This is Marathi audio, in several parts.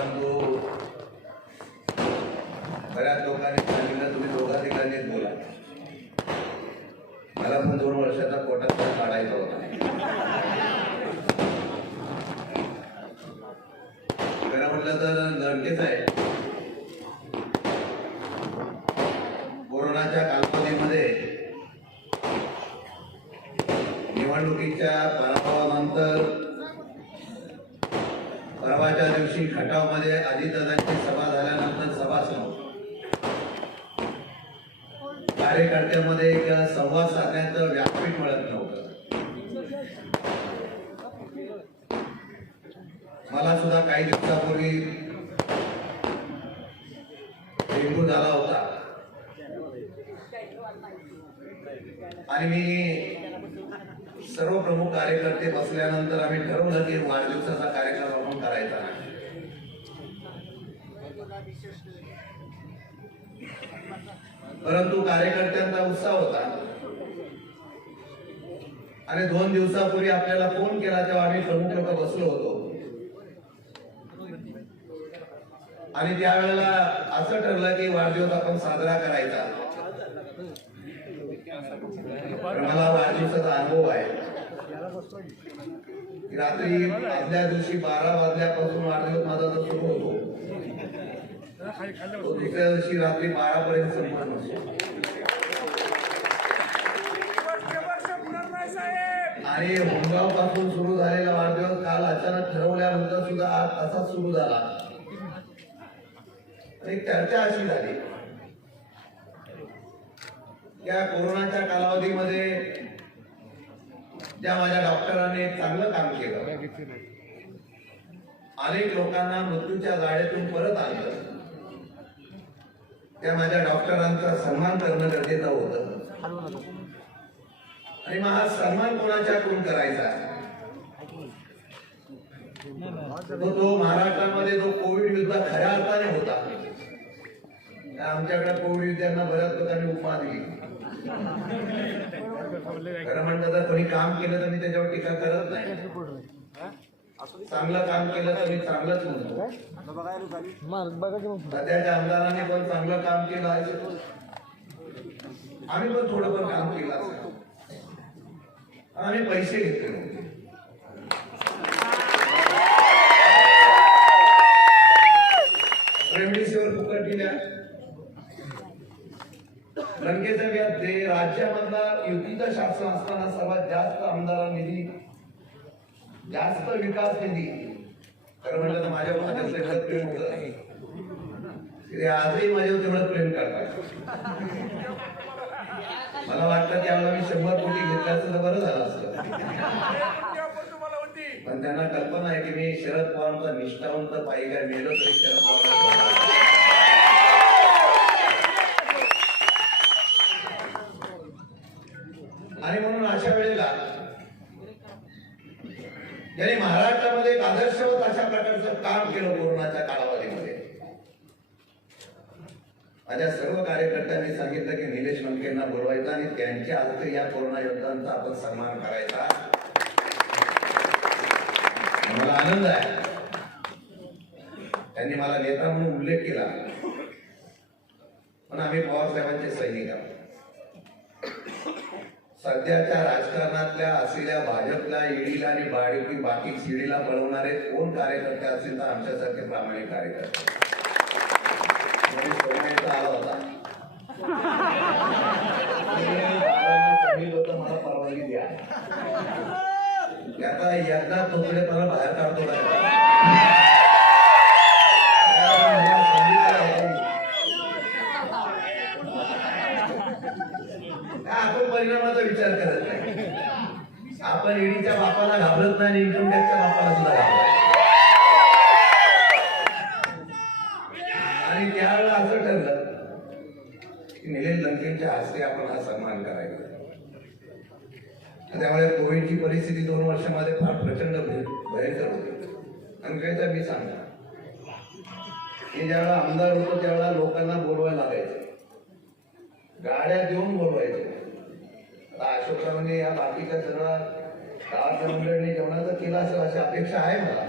परंतु बऱ्याच लोकांनी सांगितलं तुम्ही दोघा ठिकाणीच बोला. मला पण 2 वर्षाचा कोटा काढायचा होता. खरं म्हटलं तर लडकेच आहे. कोरोनाच्या कालावधीमध्ये निवडणुकीच्या पराभवानंतर परवाच्या दिवशी खटावमध्ये अजितदादांची सभा झाल्यानंतर सभा संपली. कार्यकर्त्यांमध्ये एक संवाद साधण्याचं व्यासपीठ मिळत नव्हतं. मला सुद्धा काही दिवसापूर्वी डेंग्यू झाला होता आणि मी सर्व प्रमुख कार्यकर्ते बसल्यानंतर आम्ही ठरवलं की वाढदिवसाचा कार्यक्रम आपण करायचा नाही. परंतु कार्यकर्त्यांचा उत्साह होता आणि 2 दिवसापूर्वी आपल्याला फोन केला तेव्हा आम्ही प्रमुख लोक बसलो होतो आणि त्यावेळेला असं ठरलं की वाढदिवस आपण साजरा करायचा. मला वाढदिवसाचा अनुभव आहे. रात्री आदल्या दिवशी 12 वाजल्यापासून वाढदिवस माझा जो सुरू होतो तो दुसऱ्या दिवशी रात्री 12 पर्यंत संपन्न असतो. आणि होमगाव पासून सुरू झालेला वाढदिवस काल अचानक ठरवल्यानंतर सुद्धा आज तसाच सुरू झाला. एक चर्चा अशी झाली या कोरोनाच्या कालावधीमध्ये ज्या माझ्या डॉक्टरांनी एक चांगलं काम केलं, अनेक लोकांना मृत्यूच्या जाळ्यातून परत आणलं, त्या माझ्या डॉक्टरांचा सन्मान करणं गरजेचं होतं. आणि मग हा सन्मान कोणाच्याकडून करायचा? तो महाराष्ट्रामध्ये जो कोविड युद्ध खऱ्या अर्थाने होता. आमच्याकडे कोविड युद्धांना बऱ्याच लोकांनी उपमा दिली. खरं म्हणतं तर कोणी काम केलं तर मी त्याच्यावर टीका करत नाही. चांगलं काम केलं तर मी चांगलंच म्हणतो. सध्याच्या आमदारांनी पण चांगलं काम केलं आहे. आम्ही पण थोडं पण काम केलं असेल. आम्ही पैसे घेतले. रेमडेसिवीर फुकट दिल्या. लंकेचा व्याज दे. राज्यामधला युतीचं शासन असताना सर्वात जास्त आमदारांनी निधी, जास्त विकास निधी. खरं म्हटलं तर माझ्यावर तेवढं प्रेम होतं. आजही माझ्यावर तेवढं प्रेम करतात. मला वाटतं त्यावेळेला मी 100 कोटी घेतलं असतं तर बरं झालं असतं. पण त्यांना कल्पना आहे की मी शरद पवारांचा निष्ठावंत पाहिजे काय मेलो तरी शरद पवार. आणि म्हणून अशा वेळेला ज्यांनी महाराष्ट्रामध्ये एक आदर्शवत अशा प्रकारचं काम केलं कोरोनाच्या कालावधीमध्ये, माझ्या सर्व कार्यकर्त्यांनी सांगितलं की निलेश लंकेंना बोलवायचं आणि त्यांच्या हस्ते या कोरोना योद्धांचा आपण सन्मान करायचा. मला आनंद आहे. त्यांनी मला नेता म्हणून उल्लेख केला, पण आम्ही पवार साहेबांचे सैनिक आहोत. सध्याच्या राजकारणातल्या असलेल्या भाजपला, ईडीला आणि बाकी शिडीला पळवणारे कोण कार्यकर्ते असतील तर आमच्यासारखे प्रामाणिक कार्यकर्ते. आला होता मला परवानगी द्या. आता एकदा तोकडे मला बाहेर काढतो. आपण परिणामाचा विचार करत नाही. आपण ईडीच्या बापाला घाबरत नाही आणि इन्कम टॅक्सच्या बापाला सुद्धा घाबरत. आणि त्यावेळेला असं ठरलं की निलेश लंकेंच्या हस्ते आपण हा सन्मान करायचा. त्यामुळे कोविडची परिस्थिती 2 वर्षामध्ये फार प्रचंड भयंकर होती. आणि काय तर मी सांगतो की ज्यावेळेला आमदार होतो त्यावेळेला लोकांना बोलवायला लागायचं, गाड्या देऊन बोलवायचे. आता अशोकरावांनी या बाकीच्या सगळ्या गावाच्या मंडळींनी जेवणाचं केलं असेल अशी अपेक्षा आहे मला.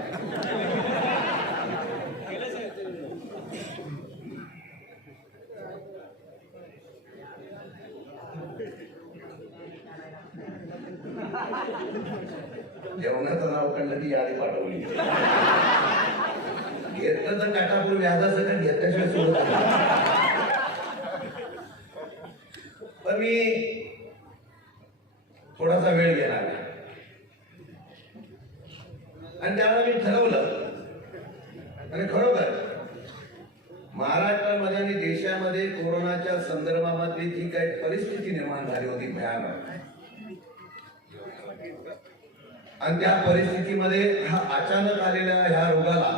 म्हणलं ती यादी पाठवली. घेतलं तर काटापूर व्याजासकट घेतल्याशिवाय सोडत नाही. पण मी थोडासा वेळ घेणार आणि त्याला मी ठरवलं आणि खरोखर महाराष्ट्रामध्ये आणि देशामध्ये कोरोनाच्या संदर्भामध्ये जी काही परिस्थिती निर्माण झाली होती भयानक, आणि त्या परिस्थितीमध्ये हा अचानक आलेल्या ह्या रोगाला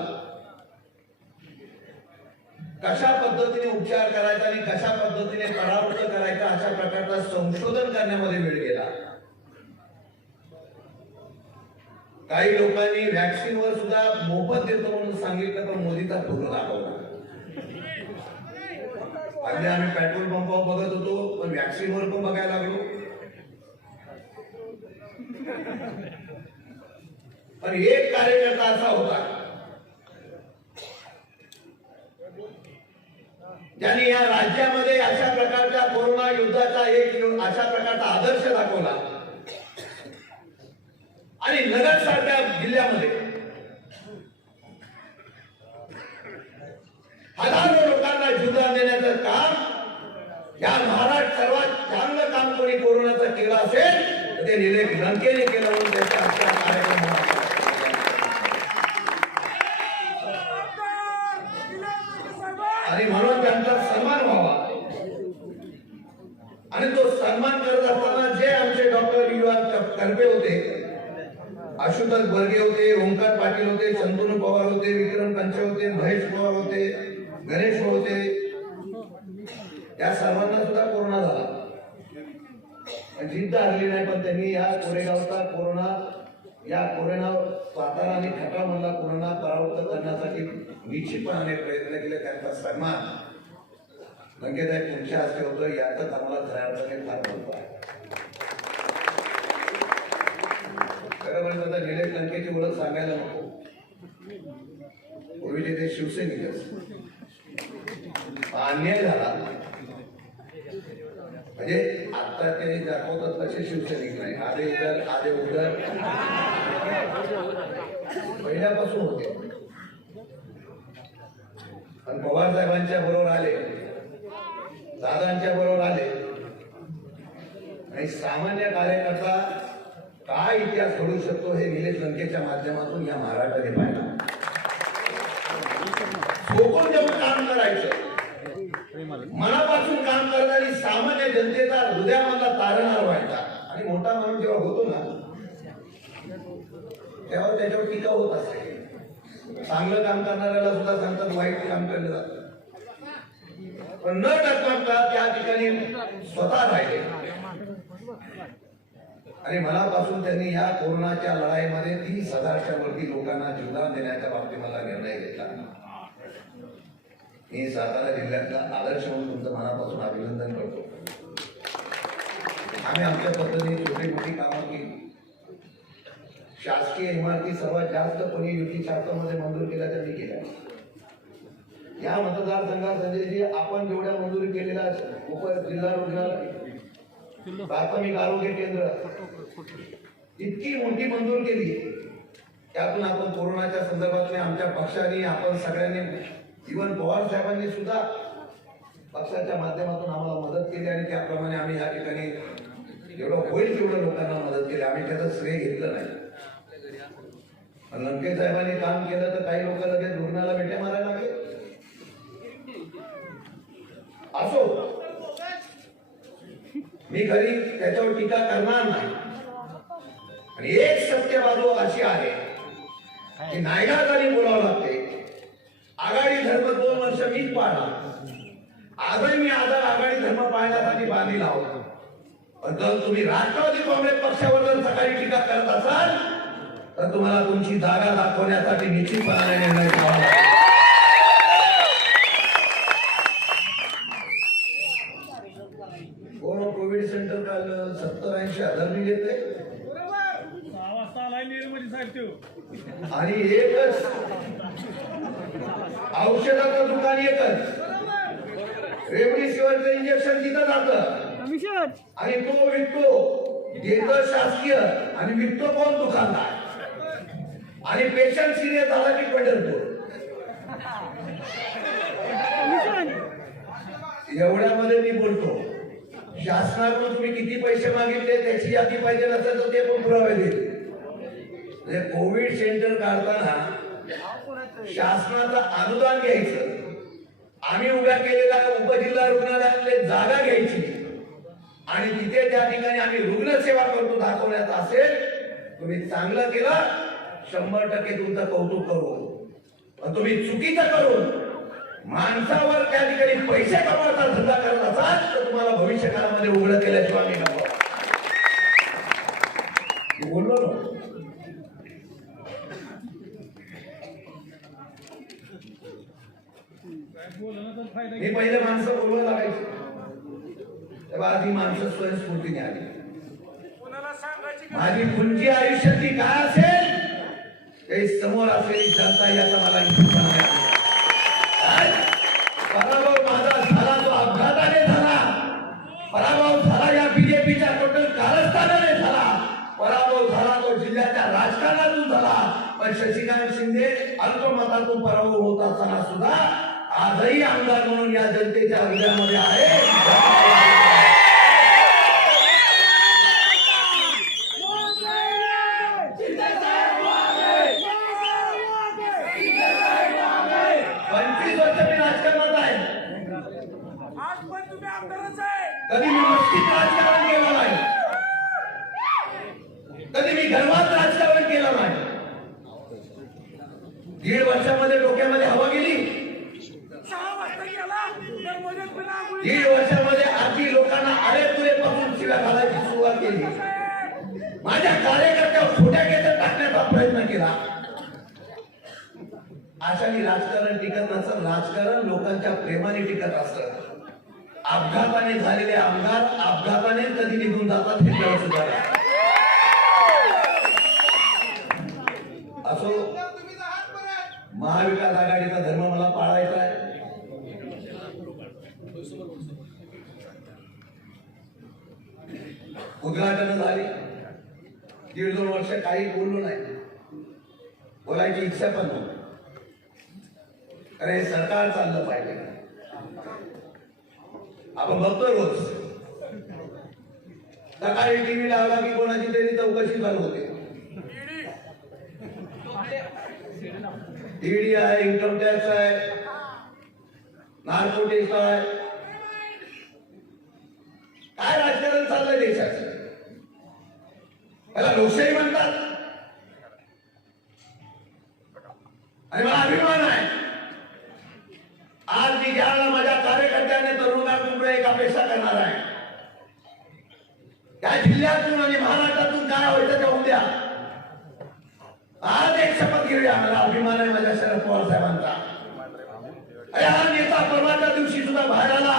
कशा पद्धतीने उपचार करायचा आणि कशा पद्धतीने परावृत्त करायचा अशा प्रकारचा संशोधन करण्यामध्ये वेळ गेला. काही लोकांनी व्हॅक्सिनवर सुद्धा मोफत देतो म्हणून सांगितलं, पण मोदीचा फोटो दाखवला. अगदी आम्ही पेट्रोल पंपावर बघत होतो, पण व्हॅक्सिनवर पण बघायला लागलो. पण एक कार्यकर्ता असा होता ज्यांनी या राज्यामध्ये अशा प्रकारच्या कोरोना युद्धाचा एक अशा प्रकारचा आदर्श दाखवला आणि नगर सारख्या जिल्ह्यामध्ये हजारो लोकांना जीवदान देण्याचं काम या महाराष्ट्र सर्वात चांगलं काम कोणी कोरोनाचं केलं असेल तर ते निलेश लंकेने केलं म्हणून त्याचा आजचा कार्यक्रम आणि म्हणून त्यांचा सन्मान व्हावा. आणि तो सन्मान करत असताना जे आमचे डॉक्टर युवान करपे होते, आशुतोष बर्गे होते, ओंकार पाटील होते, शंतनू पवार होते, विक्रम कंचे होते, महेश पवार होते, गणेश होते, या सर्वांना सुद्धा कोरोना झाला. जिद्द हरली नाही, पण त्यांनी या कोरेगावचा कोरोना, या कोरोना सातारा आणि खटाव मधला कोरोना परावृत्त करण्यासाठी निश्चितपणे प्रयत्न केले. त्यांचा सन्मान लंकेताई तुमच्या हस्ते होतं, याचाच आम्हाला खऱ्या अर्थाने फार महत्व आहे. खरं म्हणजे आता निलेश लंकेची ओळख सांगायला नको. पूर्वीचे ते शिवसैनिकच अन्याय झाला म्हणजे आता ते दाखवतात तसे शिवसैनिक नाही, आधे इतर आधे उधर पहिल्यापासून होते. पण पवार साहेबांच्या बरोबर आले, दादांच्या बरोबर आले आणि सामान्य कार्यकर्ता काय इतिहास घडू शकतो हे निलेश लंकेच्या माध्यमातून या महाराष्ट्राने पाहिला. सोकून देऊन काम करायचं, मनापासून काम करणारी सामान्य जनतेचा हृदयामधला तारणहार व्हायचा. आणि मोठा माणूस जेव्हा होतो ना तेव्हा त्याच्यावर टीका होत असते. चांगलं काम करणाऱ्याला सुद्धा सांगतात वाईट काम केलं जातं, पण न डगमगता त्या ठिकाणी स्वतः राहिले आणि मनापासून त्यांनी या कोरोनाच्या लढाईमध्ये 30,000च्या वरती लोकांना जीवदान देण्याच्या बाबतीत मला निर्णय घेतला. मी सातारा जिल्ह्यातला आदर्श म्हणून तुमचं मनापासून अभिनंदन करतो. आम्ही आमच्या पद्धतीने छोटी मोठी कामं केली. शासकीय इमारती सर्वात जास्त कोणी युती शासनामध्ये मंजूर केल्या त्यांनी केल्या. या मतदारसंघात संजयजी आपण जेवढ्या मंजुरी केलेल्या उप जिल्हा रुग्णालय, प्राथमिक आरोग्य केंद्र इतकी मोठी मंजूर केली. त्यातून आपण कोरोनाच्या संदर्भात आमच्या पक्षाने, आपण सगळ्यांनी, इव्हन पवार साहेबांनी सुद्धा पक्षाच्या माध्यमातून आम्हाला मदत केली आणि त्याप्रमाणे आम्ही या ठिकाणी जेवढं होईल तेवढं लोकांना मदत केली. आम्ही त्याचं श्रेय घेतलं नाही. लंके साहेबांनी काम केलं तर काही लोक लगेच रुग्णाला भेट्या मारायला लागले. असो, मी खरी त्याच्यावर टीका करणार नाही. आणि एक सत्य बाजू अशी आहे की नायगावनी बोलावं लागते. आघाडी धर्म 2 वर्ष मीच पाळला. आजही मी आघाडी धर्म पाळण्यासाठी बांधील आहोत. पण जर तुम्ही राष्ट्रवादी काँग्रेस पक्षावर जर सकाळी टीका करत असाल तर तुम्हाला तुमची जागा दाखवण्यासाठी निश्चितपणे निर्णय घ्यावा लागेल. कोविड सेंटर काल 70-80 हजार मी घेतले आणि एकच औषधाचं दुकान, एकच रेमडेसिवीरचं इंजेक्शन तिथं जातं आणि तो विकतो. देतं शासकीय आणि विकतो कोण? दुकानदार. आणि पेशंट सिरियस झाला की पंढरपूर. एवढ्यामध्ये मी बोलतो, शासनाकडून तुम्ही किती पैसे मागितले त्याची यादी पाहिजे नसेल तर ते पण पुरावे देईल. म्हणजे कोविड सेंटर काढताना शासनाचं अनुदान घ्यायचं, आम्ही उभ्या केलेल्या उपजिल्हा रुग्णालयातले जागा घ्यायची आणि तिथे त्या ठिकाणी आम्ही रुग्णसेवा करतो दाखवण्यात असेल. तुम्ही चांगलं केलं 100% तुमचं कौतुक करू. पण तुम्ही चुकीचं करून माणसावर त्या ठिकाणी पैसे कमवण्याचा धंदा करत असाल तर तुम्हाला भविष्य काळामध्ये उघड केल्याशिवाय आम्ही नको. बोललो ना, मी पहिले माणसं बोलवायला लागायची तेव्हा आधी माणसं स्वयंस्फूर्तीने आली. माझी पुंजी आयुष्यातली काय असेल ते समोर असेल जनता याचा मला पराभव माझा झाला तो अपघाताने झाला, पराभव झाला या बीजेपीच्या टोटल कारस्थानाने झाला, पराभव झाला तो जिल्ह्याच्या राजकारणातून झाला. पण शशिकांत शिंदे अल्पमतातून पराभव होत असताना सुद्धा आजही आमदार म्हणून या जनतेच्या हृदयामध्ये आहे. कधी मी मस्तीत राजकारण केलं नाही, कधी मी गर्वात राजकारण केलं नाही. 1.5 वर्षामध्ये डोक्यामध्ये हवा गेली. 1.5 वर्षामध्ये आधी लोकांना अरेतुरे पासून शिव्या घालायची सुरुवात केली. माझ्या कार्यकर्त्यावर खोट्या केस टाकण्याचा प्रयत्न केला. अशाने राजकारण टिकत नसतं. राजकारण लोकांच्या प्रेमाने टिकत असतं. अपघाताने झालेले आमदार अपघाताने कधी निघून जातात हे कळत सुद्धा असो. महाविकास आघाडीचा धर्म मला पाळायचा आहे. उद्घाटन झाली, 1.5-2 वर्ष काही बोललो नाही, बोलायची इच्छा पण नव्हती. अरे सरकार चाललं पाहिजे. आपण बघतो रोज सकाळी टीव्ही लावला की कोणाची तरी चौकशी चालू होते. ईडी आहे, इन्कम टॅक्स आहे, नार्कोटिक्स आहे. काय राजकारण चाललंय देशाचं? त्याला लोकशाही म्हणतात. आणि मला अभिमान आहे आज मी ज्याला माझ्या कार्यकर्त्याने तरुणाकडून एक अपेक्षा करणार आहे. त्या जिल्ह्यातून आणि महाराष्ट्रातून काय व्हायचं त्या उद्या आज एक शपथ घेऊया. मला अभिमान आहे माझ्या शरद पवार साहेबांचा. हा नेता परवाच्या दिवशी सुद्धा बाहेर आला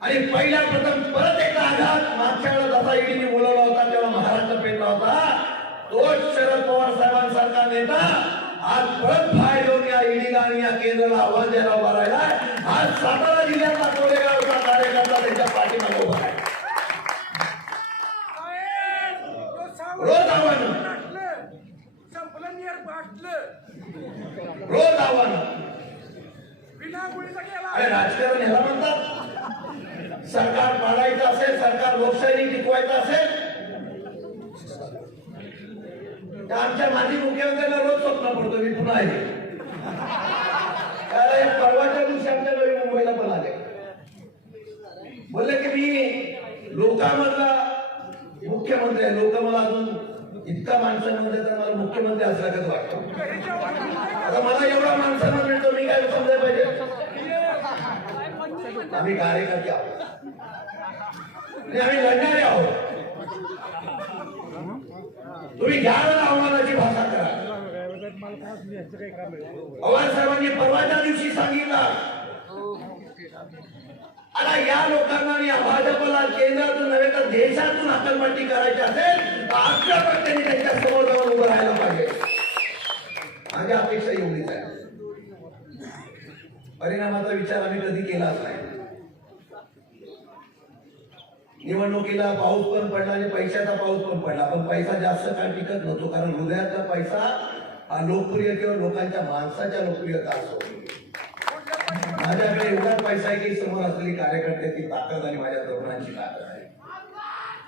आणि पहिल्या प्रथम परत एकदा आघात मागच्या वेळेला जसा ईडीने बोलवला होता तेव्हा महाराष्ट्र पेटला होता. तोच शरद पवार साहेबांसारखा नेता आज परत बाहेर येऊन या ईडीला आणि या केंद्राला आव्हान द्यायला उभा राहिला. आज सातारा जिल्ह्यातला कोरेगावचा कार्यकर्ता त्यांच्या पाठीमागे उभा आहे. रोज आव्हान, रोज आव्हान. अरे राजकारण ह्याला म्हणतात. सरकार पाडायचं असेल, सरकार लोकशाही टिकवायचं असेल तर आमच्या माजी मुख्यमंत्र्यांना रोज स्वप्न पडतो मी पुन्हा आहे. परवाच्या दिवशी आमच्या नवी मुंबईला पण आले, बोलले की मी लोकांमधला मुख्यमंत्री आहे. लोक मला अजून इतका माणसांमध्ये तर मला मुख्यमंत्री असल्यागत वाटतो. आता मला एवढा माणसांना मिळतो मी काय समजायला पाहिजे. आम्ही कार्यकर्ते आहोत आणि आम्ही लढणारे आहोत. तुम्ही घ्या आव्हानाची भाषा करा. पवार साहेबांनी परवाच्या दिवशी सांगितलं आता या लोकांना आणि या भाजपला केंद्रातून नव्हे तर देशातून हकलपट्टी करायची असेल तर आपल्या पक्षाने त्यांच्या समोर जाऊन उभं राहायला पाहिजे. माझी अपेक्षा एवढीच आहे. परिणामाचा विचार आम्ही कधी केलाच नाही. निवडणुकीला पाऊस पण पडला आणि पैशाचा पाऊस पण पडला, पण पैसा जास्त काळ टिकत नव्हतो कारण हृदयातला पैसा लोकप्रियतेवर लोकांच्या माणसाच्या लोकप्रियता असो, माझ्याकडे एवढाच पैसा आहे की समोर असलेली कार्यकर्त्याची ताकद आणि माझ्या तरुणांची ताकद आहे.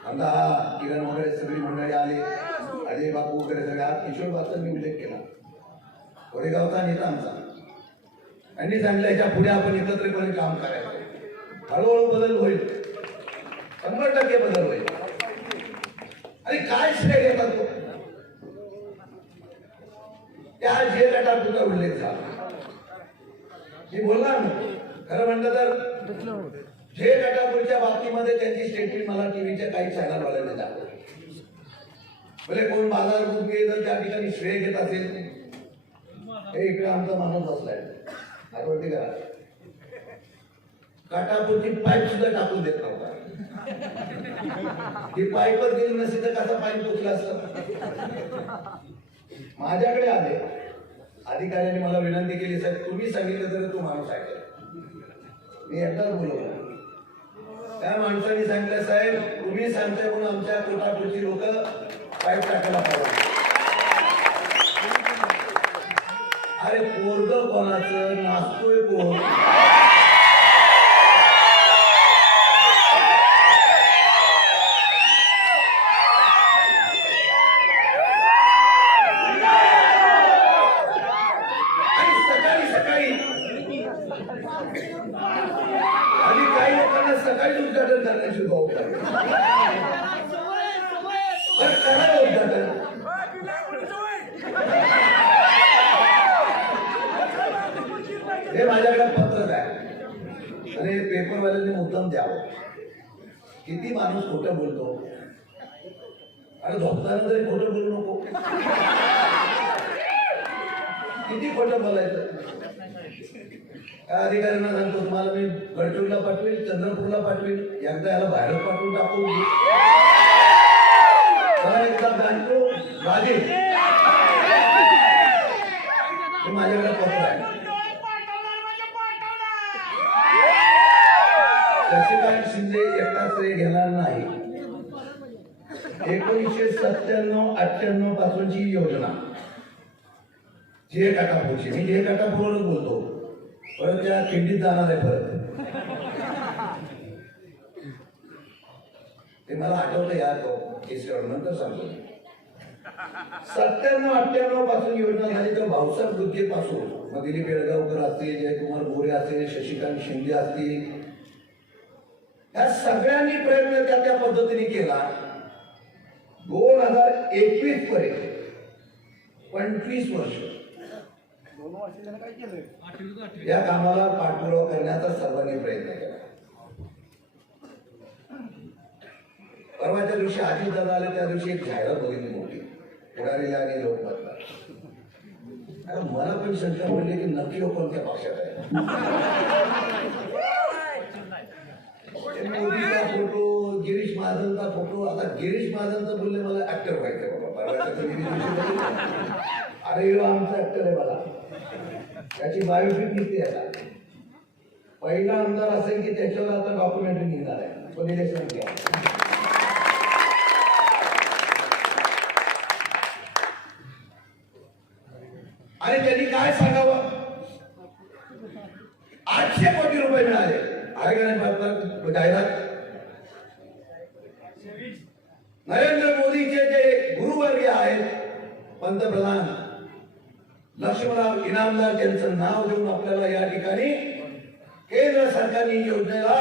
आमचा किरण वगैरे सगळी मंडळी आले, अजय बापू वगैरे सगळे. आज किशोर बाबचा मी उल्लेख केला, कोरेगावचा नेता आमचा, त्यांनी सांगितलं याच्या पुढे आपण एकत्रितपणे काम करायचं. हळूहळू बदल होईल, 100% बदल होईल. आणि काय श्रेय घेतात तो? त्या जे गटात तुझा उल्लेख झाला, मी बोलणार नाही. खरं म्हणलं तर जे गटापूरच्या बाबतीमध्ये त्यांची स्टेटमेंट मला टीव्हीच्या काही चॅनलवाल्यांनी दाखवली. भले कोण बाजार गुंगे जर त्या ठिकाणी श्रेय घेत असेल, हे इकडे आमचा माणूस बसलाय, आठवते का? काटापूरची पाईप सुद्धा टाकून देत नव्हता. ही पाईपच गेली नसती तर कसा पाईप पोचला असता? माझ्याकडे आले अधिकाऱ्यांनी, मला विनंती केली, साहेब तुम्ही सांगितलं तर तो माणूस आहे. मी एकदाच बोलवलं. त्या माणसाने सांगितलं, साहेब तुम्ही सांगताय म्हणून आमच्या कोटापूरची लोक पाईप टाकायला पाहिजे. अरे पोरग कोणाचं, नाचतोय कोण? आणि काही लोकांना सकाळी उद्घाटन करण्याची जबाबदारी करा. उद्घाटन हे माझ्याकडे पत्रक आहे आणि पेपरवाल्यांनी मुद्दाम द्यावं. किती माणूस खोटं बोलतो, आणि झोपताना तरी खोटं बोलू नको. किती खोटं बोलायचं? अधिकाऱ्यांना सांगतो, तुम्हाला मी गडचिरोलीला पाठवेल, चंद्रपूरला पाठवेल, एकदा याला बाहेर पाठवून टाकू. एकदा सांगतो राजे, माझ्याकडे पत्र आहे. शशिकांत शिंदे एकटा श्रेय घेणार नाही. 1997-98 पासूनची योजना जे काटापूरची, मी जे काटापूरवरच बोलतो, परत त्या खिंडीत जाणार आहे परत. ते मला आठवतं यार, तो केसर नंतर सांगतो. 97-98 पासून योजना झाली तर भाऊसाहेब गुज्जे पासून मग दिलीप बेळगावकर असतील, जयकुमार गोरे असतील, शशिकांत शिंदे असतील, या सगळ्यांनी प्रयत्न त्या पद्धतीने केला. 2021 पर्यंत 25 वर्ष या कामाला पाठपुरावा करण्याचा सर्वांनी प्रयत्न केला. परवाच्या दिवशी अजितदादा आले, त्या दिवशी एक जाहिरात बघितली मोठी, पुढारीला आणि लोकमतला. मला पण शंका पडली की नक्की कोणत्या पक्षात आहे. मोदीचा फोटो, गिरीश महाजनचा फोटो. आता गिरीश महाजनचं बोलले मला ऍक्टर व्हायचं बाबा. अरे आमचा ऍक्टर आहे, मला त्याची बायोपिक निघते. आता पहिला आमदार असेल की त्याच्यावर आता डॉक्युमेंटरी निघणार आहे, पण इलेक्शन घ्या. आणि त्यांनी काय सांगावं, 800 कोटी रुपये मिळाले. आहे का नाही जाहिरात? नरेंद्र मोदीचे जे गुरुवर्ग आहेत, पंतप्रधान लक्ष्मणराव इनामदार, त्यांचं नाव देऊन आपल्याला या ठिकाणी केंद्र सरकारने योजनेला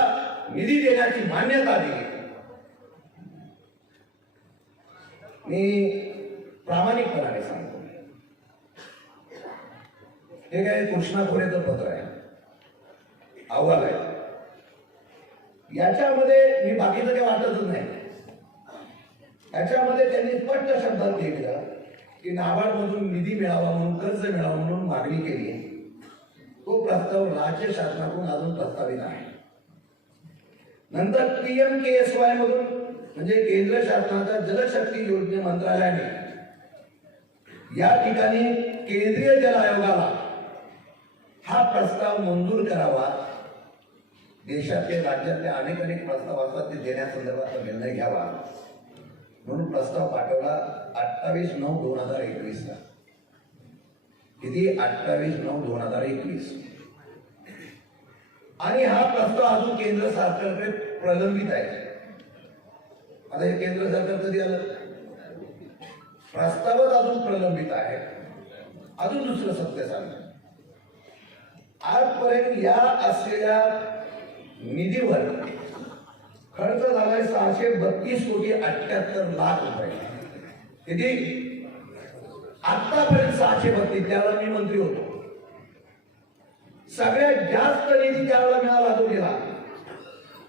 निधी देण्याची मान्यता दिली. मी प्रामाणिकपणाने सांगतो, हे काय कृष्णा खोरेचं पत्र आहे, अहवाल आहे. याच्यामध्ये मी बाकीचं काही वाटतच नाही. याच्यामध्ये त्यांनी स्पष्ट शब्दात लिहिलं की नाबार्ड मधून निधी मिळावा म्हणून, कर्ज मिळावा म्हणून मागणी केली. तो प्रस्ताव राज्य शासनाकडून अजून प्रस्तावित आहे. नंतर PMKSY मधून म्हणजे केंद्र शासनाच्या जलशक्ती योजने मंत्रालयाने या ठिकाणी केंद्रीय जल आयोगाला हा प्रस्ताव मंजूर करावा. देशातले राज्यातले अनेक प्रस्ताव असतात, ते देण्यासंदर्भात निर्णय घ्यावा म्हणून प्रस्ताव पाठवला 28/9/2021 ला. किती 28/9/2021 आणि हा प्रस्ताव अजून केंद्र सरकारकडे प्रलंबित आहे. आता हे केंद्र सरकार कधी आलं? प्रस्तावच अजून प्रलंबित आहे. अजून दुसरं सत्य सांगतो, आजपर्यंत या असलेल्या निधीवर खर्च झालाय 632,78,00,000 रुपये. किती? आतापर्यंत 632. त्यावेळेला मी मंत्री होतो. सगळ्यात जास्त निधी त्यावेळेला मिळाला तो गेला.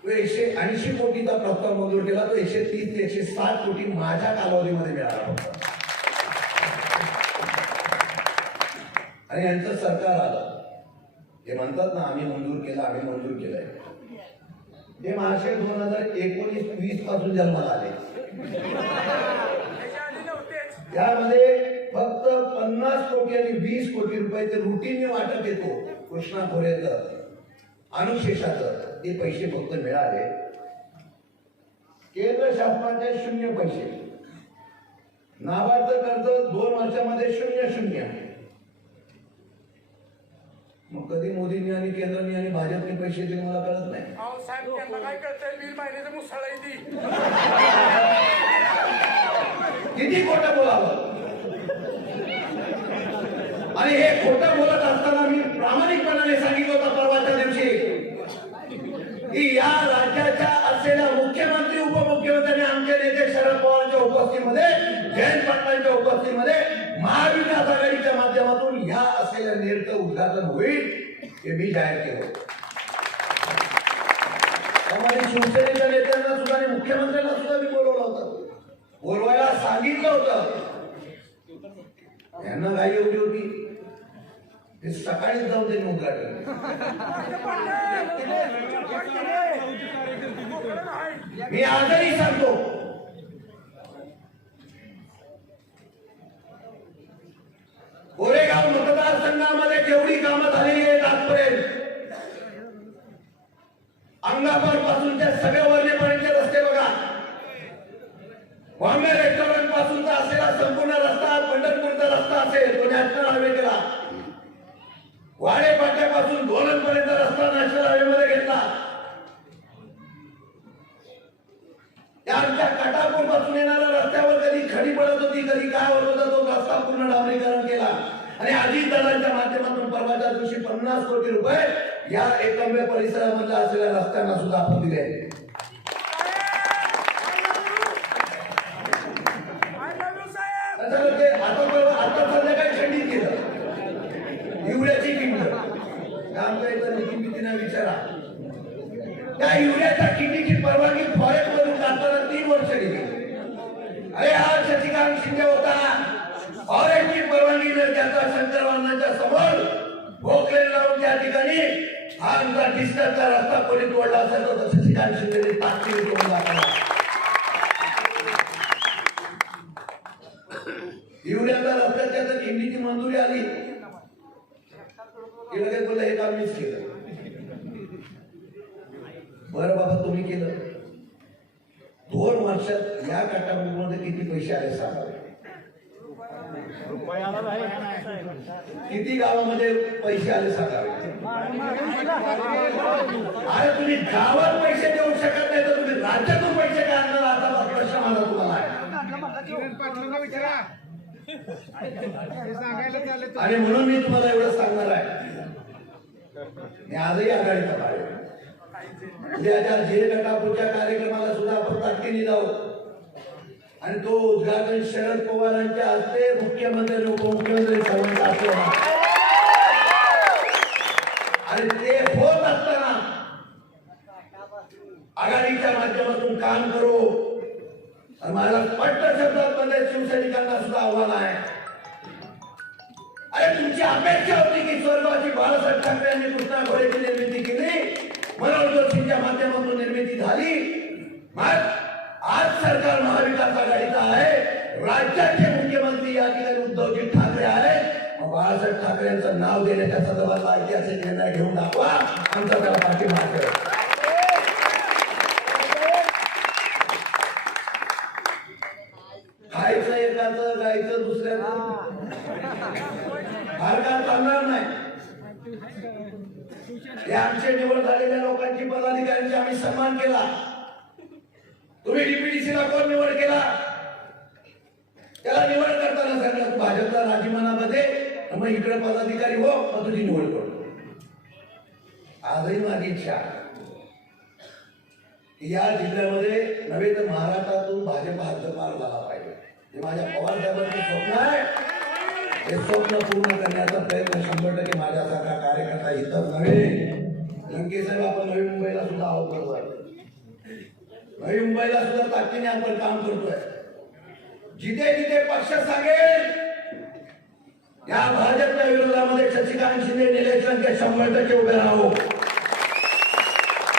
तो 180 कोटीचा प्रस्ताव मंजूर केला. तो 130 ते 160 कोटी माझ्या कालावधीमध्ये मिळाला होता. आणि यांचं सरकार आलं. ते म्हणतात ना आम्ही मंजूर केलं, आम्ही मंजूर केलंय. ते महाशय 2019-20 पासून जन्माला आले. त्यामध्ये फक्त 50 कोटी आणि 20 कोटी रुपये ते रुटीनने वाटप येतो. कृष्णा खोऱ्याचं, अनुशेषाचं ते पैसे फक्त मिळाले. केंद्र शासनाचे 0 पैसे. नाबार्डचं कर्ज 2 वर्षामध्ये 0. मग कधी मोदींनी आणि केंद्राने आणि भाजपने पैसे दिले मला कळत नाही. किती खोटं बोलावं. आणि हे खोटं बोलत असताना मी प्रामाणिकपणाने सांगितलं होतं परवाच्या दिवशी की या राज्याच्या असलेल्या मुख्यमंत्री उपमुख्यमंत्री आमचे नेते शरद पवारांच्या उपस्थितीमध्ये, जयंत पाटलांच्या उपस्थितीमध्ये महाविकास आघाडीच्या माध्यमातून या असलेल्या नेरचं उद्घाटन होईल हे मी जाहीर केलं. त्यामध्ये शिवसेनेच्या नेत्यांना सुद्धा आणि मुख्यमंत्र्यांना सुद्धा मी बोलवलं होतं, बोलवायला सांगितलं होतं. यांना घाई एवढी होती ते सकाळीच जाऊन त्यांनी उद्घाटन. मी आजही सांगतो, कोरेगाव मतदारसंघामध्ये जेवढी कामं झालेली आहेत आजपर्यंत, अंगापूर पासूनच्या सगळ्या वर्णेपर्यंतचे रस्ते बघा, बॉम्बे रेस्टॉरंट पासूनचा असलेला संपूर्ण रस्ता, पंढरपूरचा रस्ता असेल तो नॅशनल हायवे केला. वाडे पाट्यापासून धोरणपर्यंत रस्ता नॅशनल हायवे मध्ये घेतला. त्यांच्या कटापूर पासून येणाऱ्या रस्त्यावर कधी खडी पडत होती, कधी काय होत होता, तो रस्ता पूर्ण डांबरीकरण केला. आणि अजितदादांच्या माध्यमातून परवाच्या दिवशी 50 कोटी रुपये या एकंबे परिसरामधल्या असलेल्या रस्त्यांना सुद्धा आपण दिले. आता संध्याकाळी खंडित केलं युरियाची किंमत. आमच्या इथं नितीन विचारा, त्या युरियाच्या किमतीची परवानगी फॉरेस्ट मधून काढताना 3 वर्ष गेली. अरे हा शशिकांत शिंदे होता, फॉरेस्टची परवानगी न देता शंकरवानांच्या समोर भोकलेन लावून त्या ठिकाणी हा आमचा डिस्टन्सचा रस्ता कोणी तोडला असेल तर शशिकांत शिंदेने ताकदीने तोडून दाखवला. युरियाचा रस्त्याच्या किमतीची मंजुरी आली की लगेच बोलला हे काम मीच केलं. बरं बाबा तुम्ही केलं. 2 वर्षात या कटामध्ये किती पैसे आले सांगा. किती गावामध्ये पैसे आले सांगा. अरे तुम्ही गावात पैसे देऊ शकत नाही तर तुम्ही राज्यातून पैसे काय आणणार असा प्रश्न माझा तुम्हाला आहे. आणि म्हणून मी तुम्हाला एवढं सांगणार आहे, मी आजही आघाडीचा भाग आहे. उद्याच्या जे गटापूरच्या कार्यक्रमाला सुद्धा आपण ताकदीने जाऊ आणि तो उद्घाटन शरद पवारांच्या हस्ते मुख्यमंत्री आणि उपमुख्यमंत्री सर्वांच्या हस्ते होणार. आणि ते होत असताना आघाडीच्या माध्यमातून काम करू. आणि मला स्पष्ट शब्दात मध्ये शिवसैनिकांना सुद्धा आव्हान आहे. अरे तुमची अपेक्षा होती की स्वर्गवासी बाळासाहेब ठाकरे यांनी कृष्णा खोऱ्याची निर्मिती केली, मनोहर जोशींच्या माध्यमातून निर्मिती झाली. मग आज सरकार महाविकास आघाडीचा आहे, राज्याचे मुख्यमंत्री या ठिकाणी उद्धवजी ठाकरे आहेत. मग बाळासाहेब ठाकरे यांचं नाव देण्याच्या संदर्भात ऐतिहासिक निर्णय घेऊन दाखवा. आमचा त्याला पाठिंबा आहे. खायचं एकाचं, गायचं दुसऱ्याचं. या आमच्या निवड झालेल्या लोकांची पदाधिकाऱ्यांची आम्ही सन्मान केला. तुम्ही डीपीडीसीला कोण निवड केला? त्याला निवड करताना सांगितलं तू भाजपचा राजीनामामध्ये मग इकडे पदाधिकारी हो, मग तुझी निवड करतो. आजही माझी इच्छा या जिल्ह्यामध्ये नव्हे तर महाराष्ट्रातून भाजप हद्दपार झाला पाहिजे. हे माझ्या पवार साहेबांचे स्वप्न आहे. हे स्वप्न पूर्ण करण्याचा प्रयत्न 100% माझ्यासारखा कार्यकर्ता इथंच नव्हे, लंकेश साहेब आपण नवी मुंबईला सुद्धा आहोत. बरोबर, नवी मुंबईला सुद्धा ताकदीने आपण काम करतोय. जिथे जिथे पक्ष सांगेल या भाजपच्या विरोधामध्ये शशिकांत शिंदे निलेश लंके 100% उभे राहू.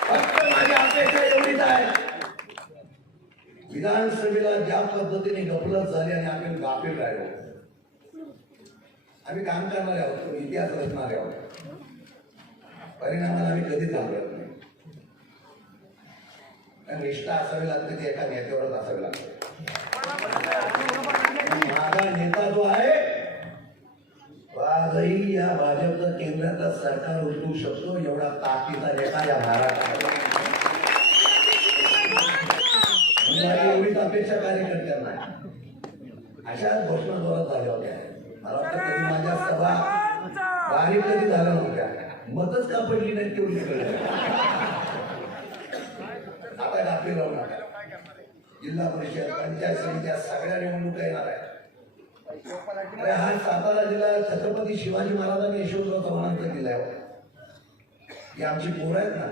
फक्त माझी अपेक्षा एवढीच आहे, विधानसभेला ज्या पद्धतीने गफलत झाली आणि आपण गाफील राहिलो, आम्ही काम करणारे आहोत, इतिहास रचणारे आहोत. परिणामाला आम्ही कधीच घाबरत नाही. निष्ठा असावी लागते ती एका नेत्यावरच असावी लागते. माझा नेता जो आहे आजही या भाजपचं केंद्राचं सरकार उलटू शकतो एवढा ताकदीचा नेता या महाराष्ट्रात. एवढीच अपेक्षा कार्यकर्त्यांना अशाच घोषणा जोरात झाल्या होत्या. मला वाटतं कधी माझ्या सभा बारीक कधी झाल्या नव्हत्या. मतच का पडली नाही तेवढी कळलं. आता गाफील राहू नका. जिल्हा परिषद पंचायत समित्या सगळ्या निवडणुका येणार आहेत. हा सातारा जिल्हा छत्रपती शिवाजी महाराजांनी यशवंतराव चव्हाणांचा जिल्हा आहे. ही आमची पोरं आहेत ना,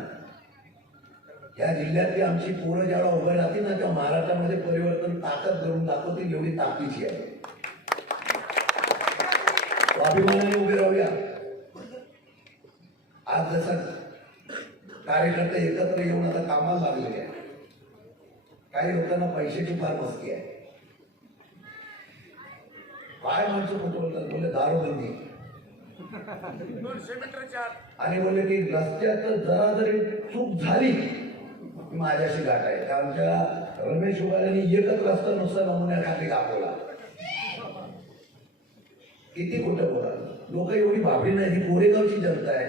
या जिल्ह्यातली आमची पोरं जेव्हा उभं राहतील ना तेव्हा महाराष्ट्रामध्ये परिवर्तन ताकद करून दाखवतील एवढी ताकदीची आहे. अभिमानाने उभे राहूया. आज जसं कार्यकर्ते एकत्र येऊन आता कामाला लागलेले आहे. काही लोकांना पैशाची फार मस्ती आहे. काय माणसं कुठं बोलतात, बोलले दारूबंदी आणि बोलले की रस्त्यात जरा जरी चूक झाली माझ्याशी गाठ आहे. आमच्या रमेश उगाड्यांनी एकच रस्ता नुसता नमुन्याखाली दाखवला. किती खोटं बोला. लोक एवढी भाबडी नाही. ही कोरेगावची जनता आहे.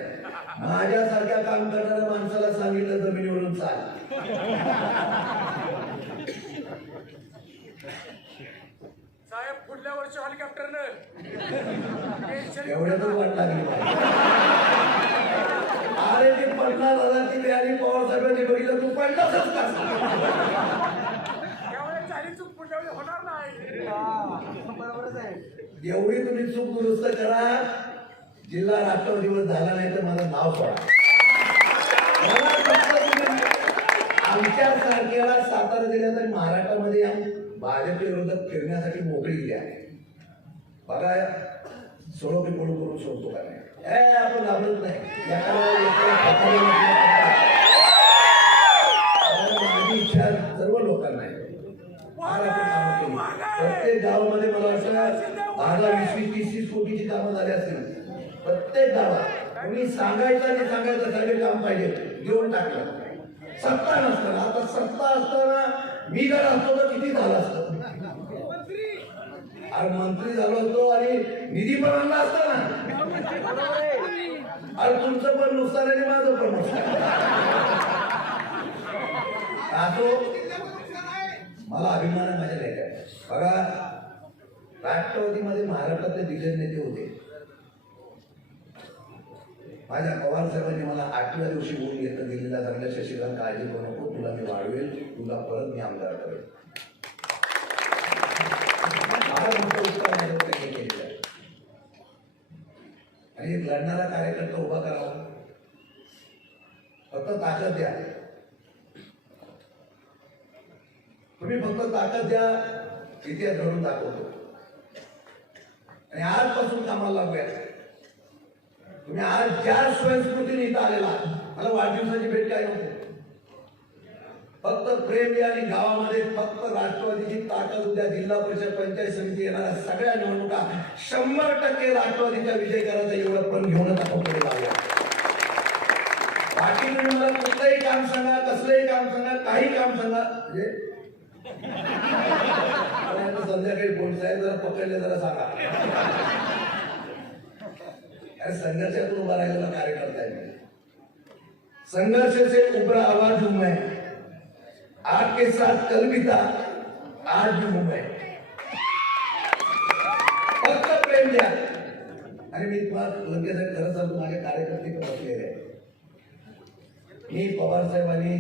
माझ्यासारख्या काम करणाऱ्या माणसाला सांगितलं जमिनीवरून चाल. साहेब पुढल्या वर्षी हेलिकॉप्टरनं एवढ्यातच वाट लागली. अरे ती 50,000ची मिळाली. पवार साहेबांनी बघितलं तू 50च का चूक पुढल्या वेळी होणार नाही. बरोबरच आहे. एवढी तुम्ही चूक दुरुस्त करा. जिल्हा राष्ट्रवादीवर झाला नाही तर माझं नाव सोडा. आमच्या सारख्याला सातारा जिल्ह्यात आणि महाराष्ट्रामध्ये भाजपच्या विरोधात फिरण्यासाठी मोकळी दिली आहे. बघा सोडोके पडू करून सोडतो का नाही. आपण घाबरत नाही. माझी इच्छा सर्व लोकांना आहे. प्रत्येक गावामध्ये मला वाटतं 10-20-30 कोटीची कामं झाली असतील. प्रत्येक गावात कोणी सांगायचं आणि सांगायचं सगळे काम पाहिजे घेऊन टाकलं. सत्ता नसताना, आता सत्ता असताना मी जर असतो तर किती झालं असतं. अरे मंत्री झालो असतो आणि निधी पण आणला असता ना. अरे तुमचं पण नुकसान आणि माझं पण नुकसान. मला अभिमान आहे माझ्या नेत्याचा. बघा राष्ट्रवादीमध्ये महाराष्ट्रातले दिग्गज नेते होते. माझ्या पवार साहेबांनी मला 8व्या दिवशी बोलून घेतलं. दिल्लीला सांगितलं शशिकांत काळजी करू नको, तुला मी वाढवेल, तुला परत मी आमदार करेल. आणि एक लढणारा कार्यकर्ता उभा करावा. फक्त ताकद द्या. तुम्ही फक्त ताकद द्या. इतिहास घडून दाखवतो आणि आजपासून कामाला लागूया. तुम्ही आज ज्या स्वयंस्फूर्तीने इथं आलेला, मला वाढदिवसाची भेट काय नव्हती. फक्त प्रेम द्या आणि गावामध्ये फक्त राष्ट्रवादीची ताकद उद्या जिल्हा परिषद पंचायत समिती येणाऱ्या सगळ्या निवडणुका 100% राष्ट्रवादीचा विजय करायचा एवढं पण घेऊनच आपण पुढे जाऊया. बाकी तुम्ही मला कुठलंही काम सांगा, कसलंही काम सांगा, काही काम सांगा. म्हणजे संध्याकाळी बोल साहेब जरा पकडले जरा सांगा. अरे संघर्षातून उभा राहिलेला कार्यकर्ता आहे मी. संघर्ष से उभरा आवाज हूं मैं, आपके साथ कल भी था, आज भी हूं मैं. फक्त प्रेम द्या. आणि मी तुम्हाला लंकेश साहेब खरं सांगतो, माझे कार्यकर्ते पण बसलेले आहे. मी पवार साहेब आणि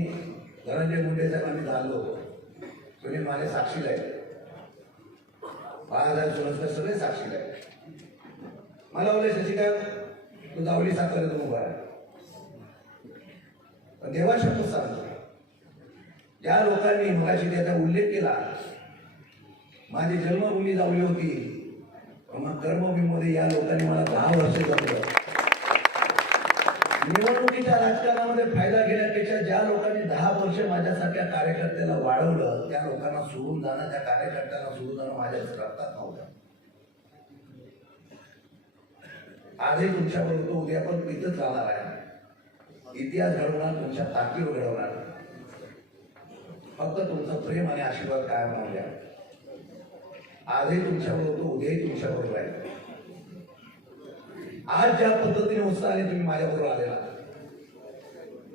धनंजय मुंडे साहेब आम्ही झालो, सुनील माने साक्षीला आहे, बाळासाहेब सोनसकर सगळे साक्षीला आहे. मला बोलले शशिकांत तू जावली साखरेतून उभा आहे. पण देवा शब्द सांगतो, ज्या लोकांनी मगाशी त्याचा उल्लेख केला, माझी जन्मभूमी जावली होती, मग कर्मभूमीमध्ये या लोकांनी मला 10 वर्ष जगलं. निवडणुकीच्या राजकारणामध्ये फायदा घेण्यापेक्षा ज्या लोकांनी 10 वर्ष माझ्यासारख्या कार्यकर्त्याला वाढवलं, त्या लोकांना सोडून जाणं, त्या कार्यकर्त्यांना सोडून जाणं माझ्या रक्तात नव्हतं. आजही तुमच्याबरोबर तो उद्या पण इथंच राहणार आहे. इतिहास घडवणार, तुमच्या ताकदीवर घडवणार. फक्त तुमचं प्रेम आणि आशीर्वाद कायम राहू द्या. आजही तुमच्याबरोबर तो उद्याही तुमच्याबरोबर आहे. आज ज्या पद्धतीने उत्साहाने तुम्ही माझ्याबरोबर आलेला,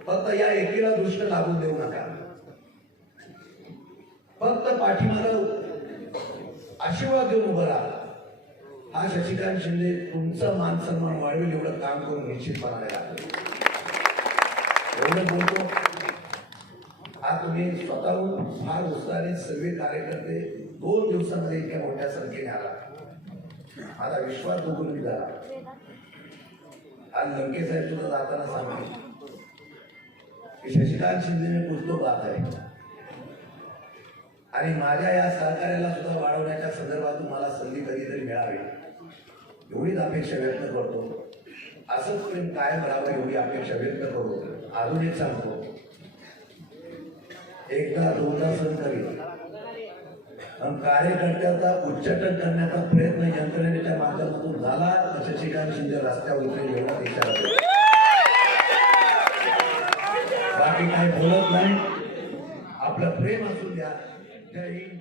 फक्त या एकीला दृष्ट लागून देऊ नका. फक्त पाठीमागे आशीर्वाद देऊन उभं राहा. हा शशिकांत शिंदे तुमचा मान सन्मान वाढवेल एवढं काम करून निश्चितपणाने लागेल. एवढं बोलतो. हा तुम्ही स्वतःहून फार उत्साहाने सर्व कार्यकर्ते 2 दिवसांमध्ये इतक्या मोठ्या संख्येने आला. माझा विश्वास दुखून झाला. आज लंके साहेब सुद्धा जाताना सांगतो की शशिकांत शिंदे में कुछ तो बात आहे. आणि माझ्या या सहकार्याला सुद्धा वाढवण्याच्या संदर्भात मला संधी कधीतरी मिळावी एवढीच अपेक्षा व्यक्त करतो. असंच प्रेम कायम राहावं एवढी अपेक्षा व्यक्त करतो. अजून एक सांगतो, एकदा 2दा सण करील, कार्यकर्त्याचा उच्चाटन करण्याचा प्रयत्न यंत्रणेच्या माध्यमातून झाला तर शशिकांत शिंदे रस्त्यावर उतरेल एवढा इशारा देतो. बाकी काही बोलत नाही. आपलं प्रेम असू द्या. जय हिंद.